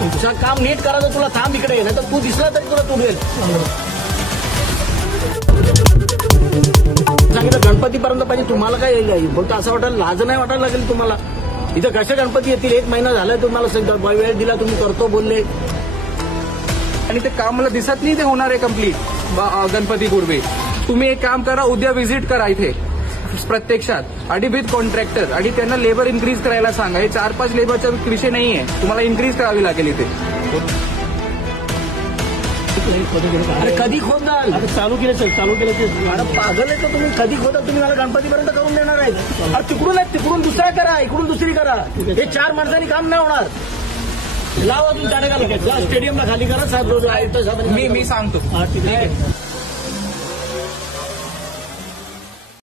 तुझं काम नीट करायचं, तुला थांब इकडे, नाही तर तू दिसला तरी तुला तुडेल. सांगितलं गणपतीपर्यंत पाहिजे. तुम्हाला काय फक्त असं वाटायला लाज नाही वाटायला लागेल तुम्हाला. इथं कशा गणपती येतील? 1 महिना झालाय तुम्हाला वेळ दिला, तुम्ही करतो बोलले, आणि ते काम मला दिसत नाही ते होणार आहे कम्प्लीट गणपतीपूर्वी. तुम्ही एक काम करा, उद्या व्हिजिट करा इथे प्रत्यक्षात आणि विथ कॉन्ट्रॅक्टर, आणि त्यांना लेबर इन्क्रीज करायला सांगा. हे 4-5 लेबरचा विषय नाहीये, तुम्हाला इन्क्रीज करावी लागेल इथे. अरे कधी खोदाल? आता चालू केलं अरे पागल आहे तर तुम्ही. कधी खोदाल? तुम्ही मला गणपतीपर्यंत करून देणार आहे? अरे तिकडून दुसरा करा, इकडून दुसरी करा. हे 4 माणसांनी काम नाही होणार. लावा तुम्ही स्टेडियमला खाली करा साहेब. मी सांगतो. ठीक आहे.